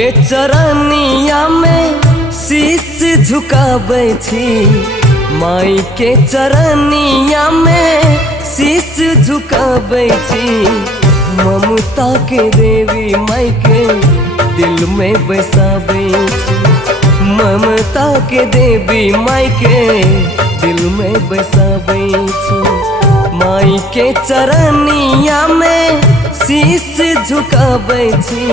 के चरनिया में शीश झुकाबै छी, माई के चरनिया में शीश झुकाबै छी। ममता के देवी माई के दिल में बसाबै छी, ममता के देवी माई के दिल में बसाबै छी। माई के चरनिया में शीश झुकाबै छी,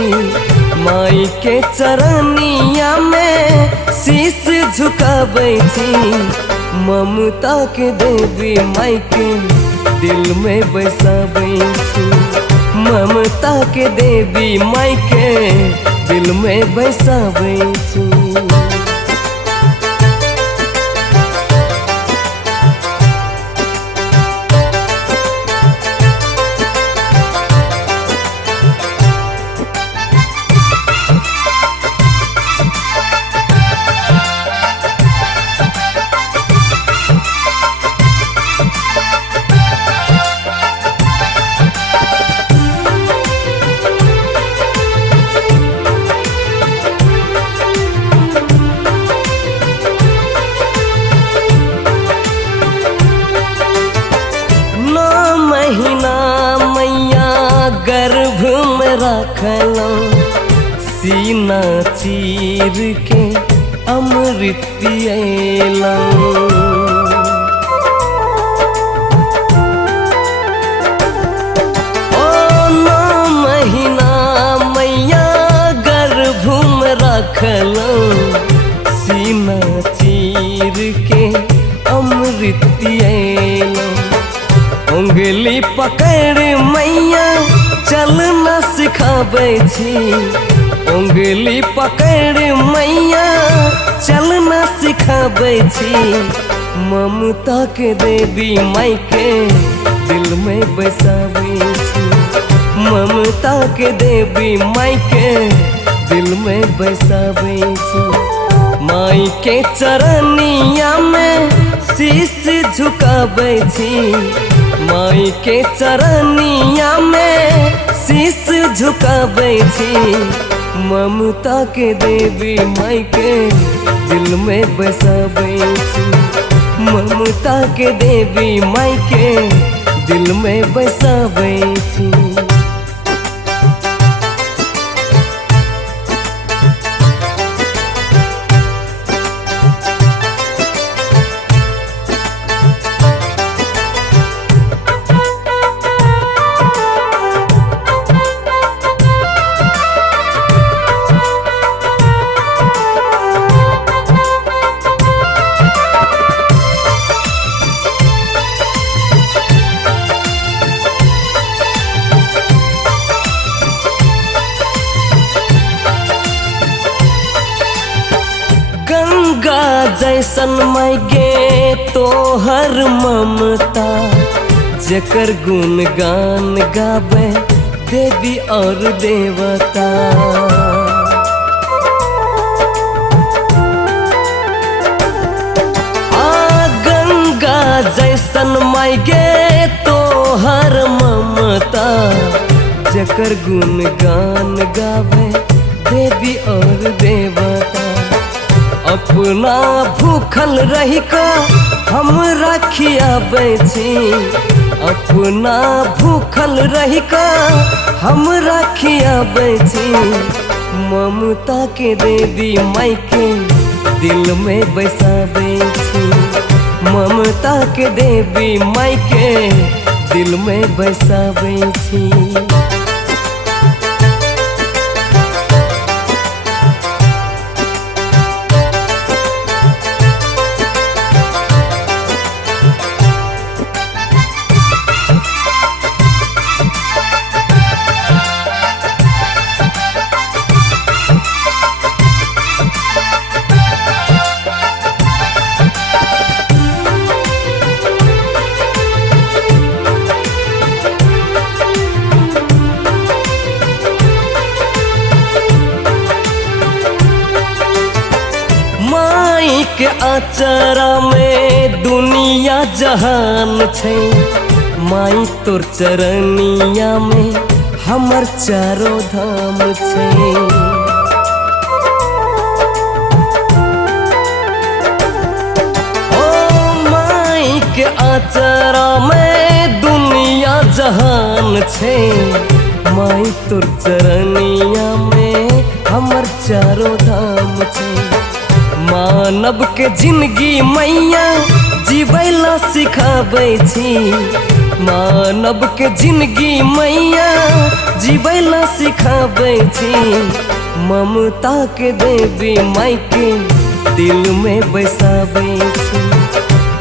माई के चरनिया में शीश झुकाबै छी। ममता के देवी माई के दिल में बसाबै छी, ममता के देवी माई के दिल में बसाबै छी। महीना मैया गर्भ में रखलौं, सीना चीर के अमृत पियलौं। ओ 9 महीना मैया गर्भ में रखलौं, सीना चीर के अमृत पियलौं। उंगली पकड़ मैया चलना सिखाबै छी, उंगली पकड़ मैया चलना सिखाबै छी। ममता के देवी माई के दिल में बसाबै छी, ममता के देवी माई के दिल में बसाबै छी। माई के चरनिया में शीश झुकाबै छी, माई के चरनिया में शीश झुकाबै छी। ममता के देवी माई के दिल में बसाबै छी, ममता के देवी माई के दिल में बसाबै छी। गंगा जैसन माई गे तोहर ममता, जकर गुणगान गावे देवी और देवता। गंगा जैसन माई गे तोहर ममता, जकर गुणगान गावे देवी और देवता। अपना भूखल रही का हमरा खियाबै छी, अपना भूखल रही का हमरा खियाबै छी। ममता के देवी माई के दिल में बसाबै छी, ममता के देवी माई के दिल में बसाबै छी। के आचरा में दुनिया जहान छै, माई तोर चरनिया में हमर चारो धाम छै। आचरा में दुनिया जहान छे। माई तोर चरनिया में हमर चारों धाम छे। मानव के जिंदगी मैया जीवैला सिखाबै छी। मानव के जिंदगी मैया जीवैला सिखाबै छी। ममता के देवी माई के दिल में बसाबै छी।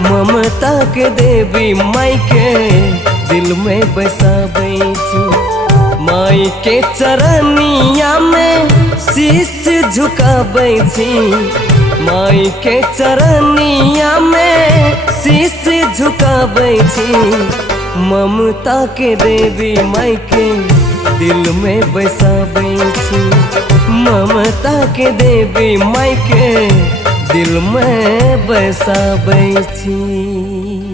ममता के देवी माई के दिल में बसाबै छी। माई के चरनिया में शीश झुकाबै छी। माई के चरनिया में शीश झुकाबै छी। ममता के देवी माई के दिल में बसाबै छी। ममता के देवी माई के दिल में बसाबै छी।